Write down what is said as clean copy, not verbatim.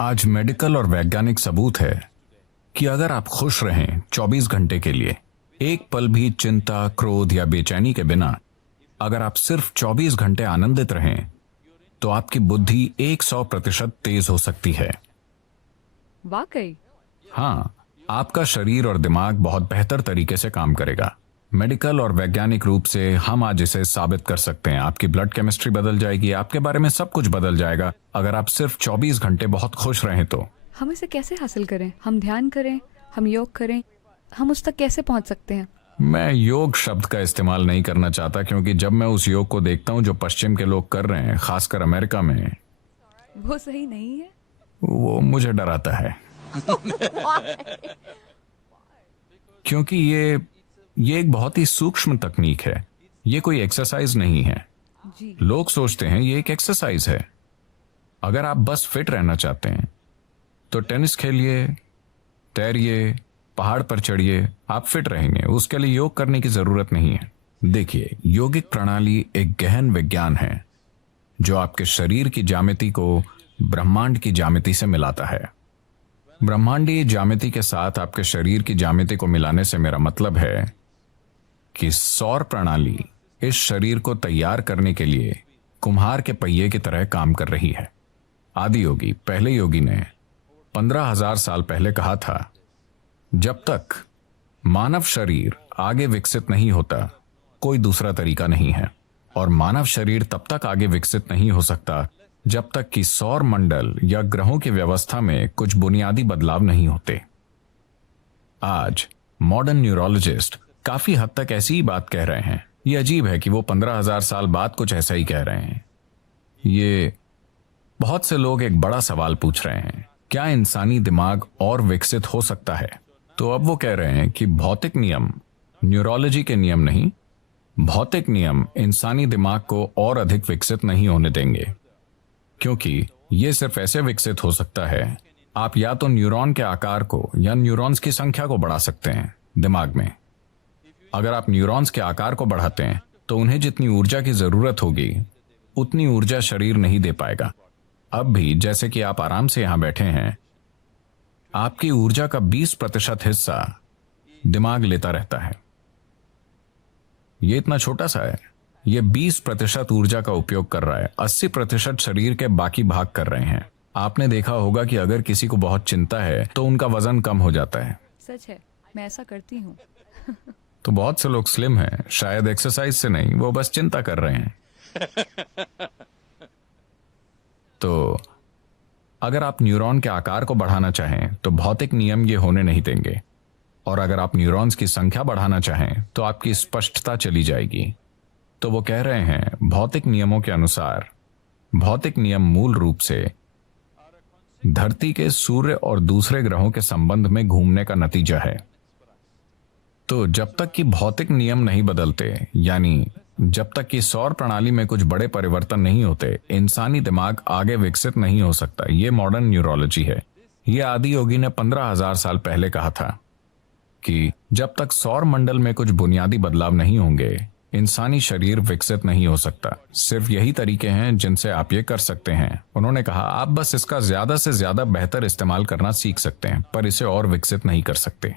आज मेडिकल और वैज्ञानिक सबूत है कि अगर आप खुश रहें 24 घंटे के लिए, एक पल भी चिंता, क्रोध या बेचैनी के बिना, अगर आप सिर्फ 24 घंटे आनंदित रहें, तो आपकी बुद्धि 100% तेज हो सकती है। वाकई? हाँ, आपका शरीर और दिमाग बहुत बेहतर तरीके से काम करेगा। मेडिकल और वैज्ञानिक रूप से हम आज इसे साबित कर सकते हैं। आपकी ब्लड केमिस्ट्री बदल जाएगी, आपके बारे में सब कुछ बदल जाएगा अगर आप सिर्फ 24 घंटे बहुत खुश रहें तो। हम इसे कैसे हासिल करें? हम ध्यान करें, हम योग करें, हम उस तक कैसे पहुंच सकते हैं? मैं योग शब्द का इस्तेमाल नहीं करना चाहता, क्योंकि जब मैं उस योग को देखता हूं जो पश्चिम के लोग कर रहे हैं, खासकर अमेरिका में, वो सही नहीं है। वो मुझे डराता है। क्योंकि ये एक बहुत ही सूक्ष्म तकनीक है। ये कोई एक्सरसाइज नहीं है। जी। लोग सोचते हैं ये एक एक्सरसाइज है। अगर आप बस फिट रहना चाहते हैं तो टेनिस खेलिए, तैरिए, पहाड़ पर चढ़िए, आप फिट रहेंगे। उसके लिए योग करने की जरूरत नहीं है। देखिए, योगिक प्रणाली एक गहन विज्ञान है जो आपके शरीर की ज्यामिति को ब्रह्मांड की ज्यामिति से मिलाता है। ब्रह्मांडीय ज्यामिति के साथ आपके शरीर की ज्यामिति को मिलाने से मेरा मतलब है कि सौर प्रणाली इस शरीर को तैयार करने के लिए कुम्हार के पहिए की तरह काम कर रही है। आदि योगी, पहले योगी ने 15,000 साल पहले कहा था, जब तक मानव शरीर आगे विकसित नहीं होता, कोई दूसरा तरीका नहीं है। और मानव शरीर तब तक आगे विकसित नहीं हो सकता जब तक कि सौर मंडल या ग्रहों की व्यवस्था में कुछ बुनियादी बदलाव नहीं होते। आज मॉडर्न न्यूरोलॉजिस्ट काफी हद तक ऐसी ही बात कह रहे हैं। ये अजीब है कि वो 15,000 साल बाद कुछ ऐसा ही कह रहे हैं। ये बहुत से लोग एक बड़ा सवाल पूछ रहे हैं, क्या इंसानी दिमाग और विकसित हो सकता है? तो अब वो कह रहे हैं कि भौतिक नियम, न्यूरोलॉजी के नियम नहीं, भौतिक नियम इंसानी दिमाग को और अधिक विकसित नहीं होने देंगे, क्योंकि ये सिर्फ ऐसे विकसित हो सकता है, आप या तो न्यूरॉन के आकार को या न्यूरॉन्स की संख्या को बढ़ा सकते हैं दिमाग में। अगर आप न्यूरॉन्स के आकार को बढ़ाते हैं तो उन्हें जितनी ऊर्जा की जरूरत होगी उतनी ऊर्जा शरीर नहीं दे पाएगा। अब भी जैसे कि आप आराम से यहां बैठे हैं, आपकी ऊर्जा का 20% हिस्सा दिमाग लेता रहता है। ये इतना छोटा सा है, ये 20% ऊर्जा का उपयोग कर रहा है, 80% शरीर के बाकी भाग कर रहे हैं। आपने देखा होगा कि अगर किसी को बहुत चिंता है तो उनका वजन कम हो जाता है। सच है, मैं ऐसा करती हूँ। तो बहुत से लोग स्लिम हैं, शायद एक्सरसाइज से नहीं, वो बस चिंता कर रहे हैं। तो अगर आप न्यूरॉन के आकार को बढ़ाना चाहें तो भौतिक नियम ये होने नहीं देंगे, और अगर आप न्यूरॉन्स की संख्या बढ़ाना चाहें तो आपकी स्पष्टता चली जाएगी। तो वो कह रहे हैं, भौतिक नियमों के अनुसार, भौतिक नियम मूल रूप से धरती के सूर्य और दूसरे ग्रहों के संबंध में घूमने का नतीजा है। तो जब तक कि भौतिक नियम नहीं बदलते, यानी जब तक कि सौर प्रणाली में कुछ बड़े परिवर्तन नहीं होते, इंसानी दिमाग आगे विकसित नहीं हो सकता। ये मॉडर्न न्यूरोलॉजी है। ये आदि योगी ने 15,000 साल पहले कहा था कि जब तक सौर मंडल में कुछ बुनियादी बदलाव नहीं होंगे, इंसानी शरीर विकसित नहीं हो सकता। सिर्फ यही तरीके हैं जिनसे आप ये कर सकते हैं। उन्होंने कहा, आप बस इसका ज्यादा से ज्यादा बेहतर इस्तेमाल करना सीख सकते हैं, पर इसे और विकसित नहीं कर सकते।